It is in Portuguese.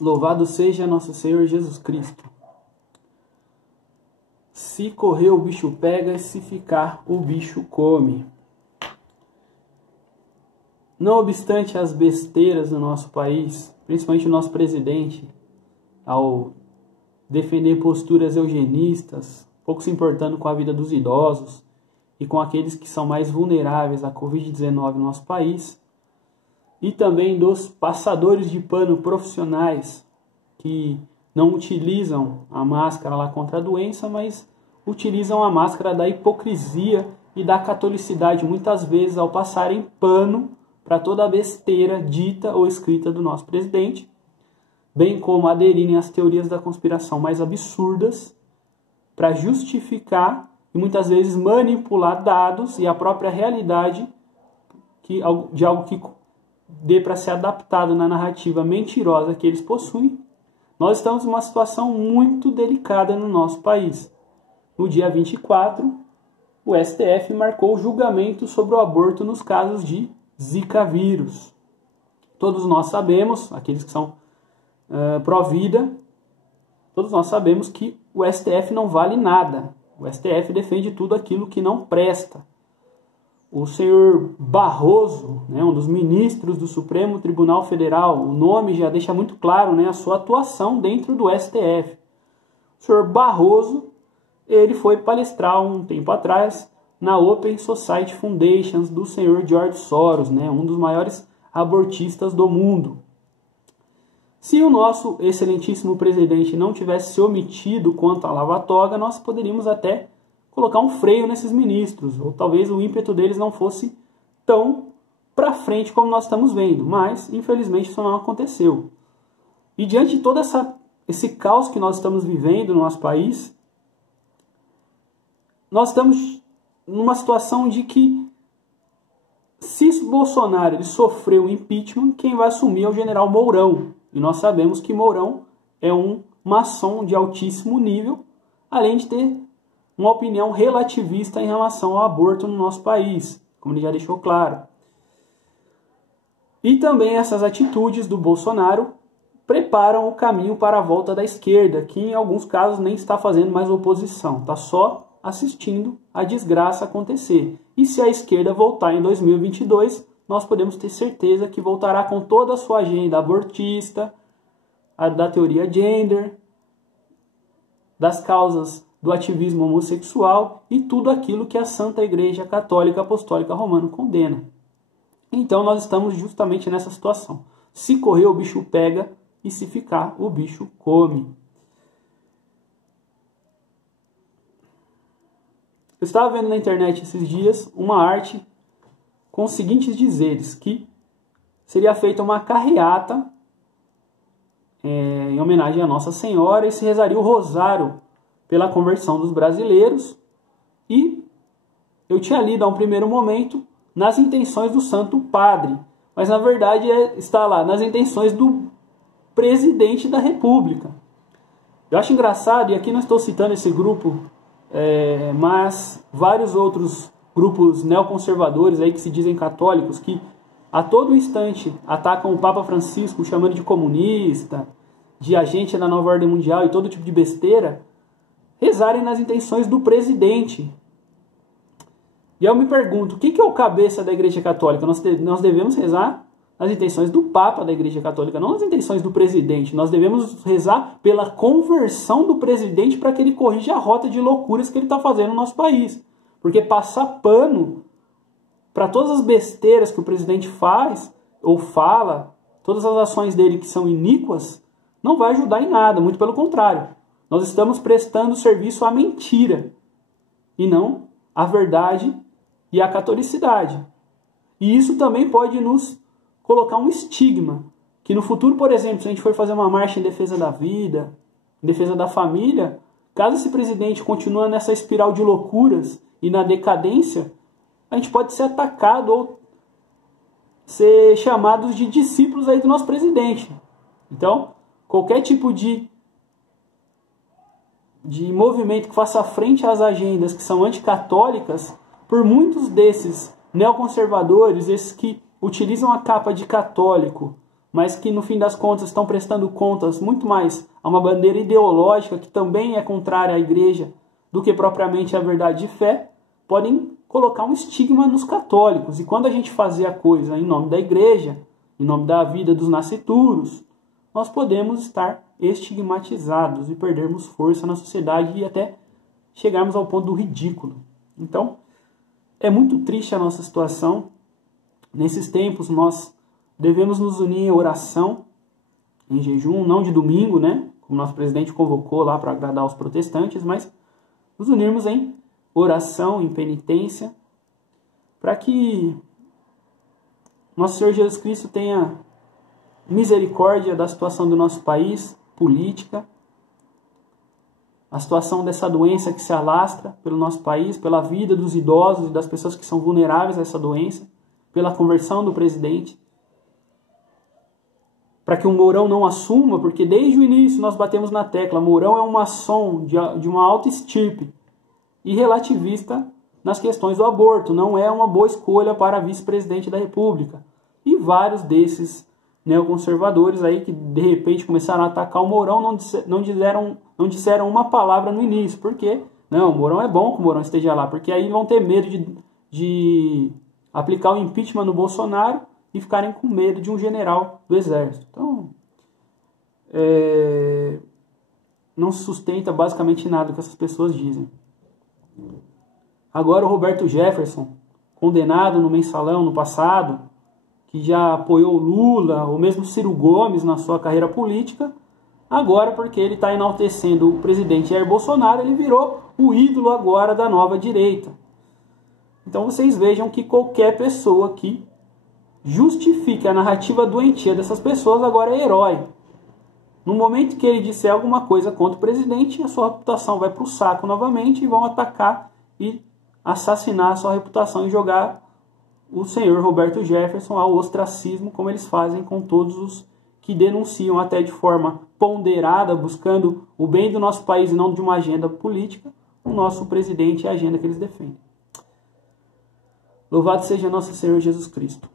Louvado seja nosso Senhor Jesus Cristo. Se correr o bicho pega, se ficar o bicho come. Não obstante as besteiras do nosso país, principalmente o nosso presidente, ao defender posturas eugenistas, pouco se importando com a vida dos idosos e com aqueles que são mais vulneráveis à Covid-19 no nosso país, e também dos passadores de pano profissionais que não utilizam a máscara lá contra a doença, mas utilizam a máscara da hipocrisia e da catolicidade, muitas vezes ao passarem pano para toda a besteira dita ou escrita do nosso presidente, bem como aderirem às teorias da conspiração mais absurdas para justificar e muitas vezes manipular dados e a própria realidade de algo que dê para ser adaptado na narrativa mentirosa que eles possuem. Nós estamos em uma situação muito delicada no nosso país. No dia 24, o STF marcou o julgamento sobre o aborto nos casos de Zika vírus. Todos nós sabemos, aqueles que são pró-vida, todos nós sabemos que o STF não vale nada. O STF defende tudo aquilo que não presta. O senhor Barroso, um dos ministros do Supremo Tribunal Federal, o nome já deixa muito claro, a sua atuação dentro do STF. O senhor Barroso, ele foi palestrar um tempo atrás na Open Society Foundations do senhor George Soros, um dos maiores abortistas do mundo. Se o nosso excelentíssimo presidente não tivesse se omitido quanto à lava-toga, nós poderíamos até colocar um freio nesses ministros, ou talvez o ímpeto deles não fosse tão para frente como nós estamos vendo, mas infelizmente isso não aconteceu. E diante de todo esse caos que nós estamos vivendo no nosso país, nós estamos numa situação de que, se Bolsonaro ele sofreu um impeachment, quem vai assumir é o general Mourão. E nós sabemos que Mourão é um maçom de altíssimo nível, além de ter uma opinião relativista em relação ao aborto no nosso país, como ele já deixou claro. E também essas atitudes do Bolsonaro preparam o caminho para a volta da esquerda, que em alguns casos nem está fazendo mais oposição, está só assistindo a desgraça acontecer. E se a esquerda voltar em 2022, nós podemos ter certeza que voltará com toda a sua agenda abortista, a da teoria gender, das causas do ativismo homossexual e tudo aquilo que a Santa Igreja Católica Apostólica Romana condena. Então nós estamos justamente nessa situação. Se correr o bicho pega e se ficar o bicho come. Eu estava vendo na internet esses dias uma arte com os seguintes dizeres, que seria feita uma carreata em homenagem a Nossa Senhora e se rezaria o rosário pela conversão dos brasileiros, e eu tinha lido a um primeiro momento nas intenções do Santo Padre, mas na verdade está lá nas intenções do presidente da República. Eu acho engraçado, e aqui não estou citando esse grupo, mas vários outros grupos neoconservadores aí que se dizem católicos, que a todo instante atacam o Papa Francisco, chamando de comunista, de agente da nova ordem mundial e todo tipo de besteira, rezarem nas intenções do presidente. E eu me pergunto, o que é o cabeça da Igreja Católica? Nós devemos rezar nas intenções do Papa da Igreja Católica, não nas intenções do presidente. Nós devemos rezar pela conversão do presidente para que ele corrija a rota de loucuras que ele está fazendo no nosso país. Porque passar pano para todas as besteiras que o presidente faz ou fala, todas as ações dele que são iníquas, não vai ajudar em nada, muito pelo contrário. Nós estamos prestando serviço à mentira e não à verdade e à catolicidade. E isso também pode nos colocar um estigma, que no futuro, por exemplo, se a gente for fazer uma marcha em defesa da vida, em defesa da família, caso esse presidente continue nessa espiral de loucuras e na decadência, a gente pode ser atacado ou ser chamados de discípulos aí do nosso presidente. Então, qualquer tipo de movimento que faça frente às agendas que são anticatólicas, por muitos desses neoconservadores, esses que utilizam a capa de católico mas que no fim das contas estão prestando contas muito mais a uma bandeira ideológica que também é contrária à igreja do que propriamente à verdade de fé, podem colocar um estigma nos católicos. E quando a gente fazer a coisa em nome da igreja, em nome da vida dos nascituros, nós podemos estar estigmatizados e perdermos força na sociedade e até chegarmos ao ponto do ridículo. Então, é muito triste a nossa situação. Nesses tempos, nós devemos nos unir em oração, em jejum, não de domingo, né? Como nosso presidente convocou lá para agradar os protestantes, mas nos unirmos em oração, em penitência, para que nosso Senhor Jesus Cristo tenha misericórdia da situação do nosso país, política, a situação dessa doença que se alastra pelo nosso país, pela vida dos idosos e das pessoas que são vulneráveis a essa doença, pela conversão do presidente, para que o Mourão não assuma, porque desde o início nós batemos na tecla, Mourão é um maçom de uma alta estirpe e relativista nas questões do aborto, não é uma boa escolha para vice-presidente da República. E vários desses neoconservadores aí que de repente começaram a atacar o Mourão não disseram uma palavra no início, porque não, o Mourão é bom que o Mourão esteja lá, porque aí vão ter medo de aplicar o impeachment no Bolsonaro e ficarem com medo de um general do exército. Então, não se sustenta basicamente nada que essas pessoas dizem. Agora o Roberto Jefferson, condenado no Mensalão no passado, que já apoiou Lula, ou mesmo Ciro Gomes na sua carreira política, agora porque ele está enaltecendo o presidente Jair Bolsonaro, ele virou o ídolo agora da nova direita. Então vocês vejam que qualquer pessoa que justifique a narrativa doentia dessas pessoas agora é herói. No momento que ele disser alguma coisa contra o presidente, a sua reputação vai para o saco novamente e vão atacar e assassinar a sua reputação e jogar o senhor Roberto Jefferson ao ostracismo, como eles fazem com todos os que denunciam até de forma ponderada, buscando o bem do nosso país e não de uma agenda política, o nosso presidente e a agenda que eles defendem. Louvado seja nosso Senhor Jesus Cristo.